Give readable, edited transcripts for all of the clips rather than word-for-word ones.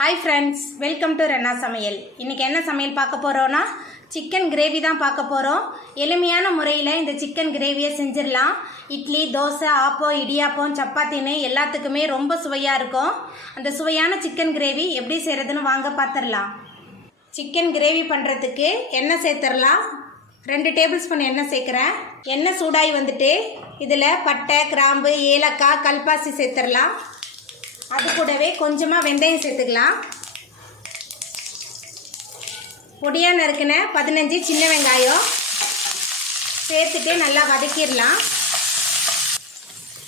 hi friends welcome to Rena सமையல் இன்னைக்கு என்ன சமையல் பார்க்க போறோம்னா சிக்கன் கிரேவி தான் பார்க்க போறோம் எளிமையான முறையில் இந்த சிக்கன் கிரேவியை செஞ்சிரலாம் இட்லி தோசை ஆப்போ இடியாப்பம் சப்பாத்தின்னு எல்லாத்துக்குமே ரொம்ப சுவையா இருக்கும் அந்த சுவையான சிக்கன் கிரேவி எப்படி செய்யறதுன்னு வாங்க பாத்துறலாம் சிக்கன் கிரேவி பண்றதுக்கு எண்ணெய் சேர்த்தறலாம் 2 டேபிள் ஸ்பூன் எண்ணெய் சேர்க்கறேன் எண்ணெய் சூடாய் வந்துட்டு இதுல பட்டை கிராம்பு ஏலக்காய் கல்பாசி சேர்த்தறலாம் அது கூடவே கொஞ்சமாக வெந்தயம் சேர்த்துக்கலாம் பொடியா நறுக்கின 15 சின்ன வெங்காயம் சேர்த்துட்டு நல்லா வதக்கிடலாம்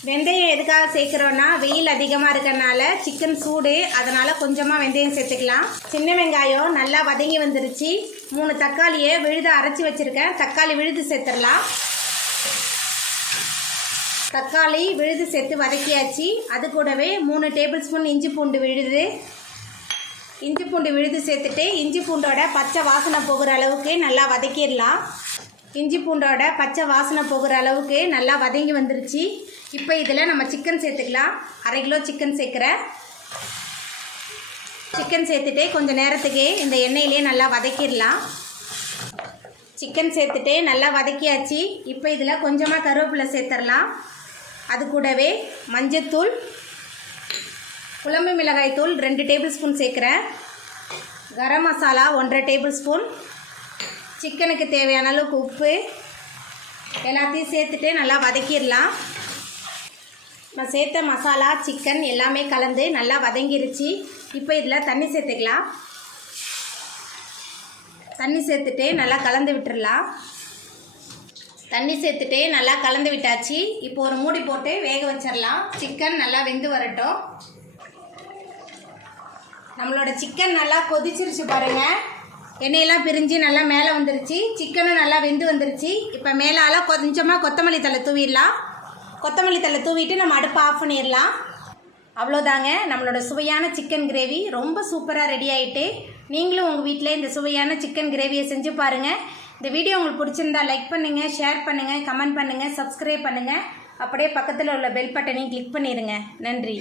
வெந்தயம் எதுக்காக சேர்க்குறோன்னா வெயில் அதிகமாக இருக்கிறனால சிக்கன் சூடு அதனால் கொஞ்சமாக வெந்தயம் சேர்த்துக்கலாம் சின்ன வெங்காயம் நல்லா வதங்கி வந்துருச்சு 3 தக்காளியை விழுது அரைச்சி வச்சுருக்கேன் தக்காளி விழுது சேர்த்துடலாம் தக்காளி விழுது சேர்த்து வதக்கியாச்சு அது கூடவே 3 டேபிள் ஸ்பூன் இஞ்சி பூண்டு விழுது சேர்த்துட்டு இஞ்சி பூண்டோட பச்சை வாசனை போகிற அளவுக்கு நல்லா வதக்கிடலாம் இஞ்சி பூண்டோட பச்சை வாசனை போகிற அளவுக்கு நல்லா வதங்கி வந்துருச்சு இப்போ இதில் நம்ம சிக்கன் சேர்த்துக்கலாம் 1/2 கிலோ சிக்கன் சேர்க்குறேன் சிக்கன் சேர்த்துட்டு கொஞ்சம் நேரத்துக்கு இந்த எண்ணெயிலே நல்லா வதக்கிடலாம் சிக்கன் சேர்த்துட்டு நல்லா வதக்கியாச்சு இப்போ இதில் கொஞ்சமாக கருவேப்பிலை சேர்த்துடலாம் அது கூடவே மஞ்சத்தூள் குழம்பு மிளகாய் தூள் 2 டேபிள் ஸ்பூன் சேர்க்குறேன் கரம் மசாலா 1/2 டேபிள் ஸ்பூன் சிக்கனுக்கு தேவையான அளவுக்கு உப்பு எல்லாத்தையும் சேர்த்துட்டு நல்லா வதக்கிடலாம் நான் சேர்த்த மசாலா சிக்கன் எல்லாமே கலந்து நல்லா வதங்கிருச்சு இப்போ இதில் தண்ணி சேர்த்துக்கலாம் தண்ணி சேர்த்துட்டு நல்லா கலந்து விட்டுடலாம் தண்ணி சேர்த்துட்டு நல்லா கலந்து விட்டாச்சு இப்போ ஒரு மூடி போட்டு வேக வச்சிடலாம் சிக்கன் நல்லா வெந்து வரட்டும் நம்மளோட சிக்கன் நல்லா கொதிச்சிருச்சு பாருங்க எண்ணெயெல்லாம் பிரிஞ்சு நல்லா மேலே வந்துருச்சு சிக்கனும் நல்லா வெந்து வந்துருச்சு இப்போ மேலால் கொஞ்சமாக கொத்தமல்லி தழை தூவிடலாம் கொத்தமல்லி தழை தூவிட்டு நம்ம அடுப்பை ஆஃப் பண்ணிடலாம் அவ்வளோதாங்க நம்மளோட சுவையான சிக்கன் கிரேவி ரொம்ப சூப்பராக ரெடி ஆகிட்டு நீங்களும் உங்கள் வீட்டில் இந்த சுவையான சிக்கன் கிரேவியை செஞ்சு பாருங்கள் இந்த வீடியோ உங்களுக்கு பிடிச்சிருந்தா லைக் பண்ணுங்கள் ஷேர் பண்ணுங்கள் கமெண்ட் பண்ணுங்கள் சப்ஸ்கிரைப் பண்ணுங்கள் அப்படியே பக்கத்தில் உள்ள பெல் பட்டனையும் கிளிக் பண்ணிடுங்க நன்றி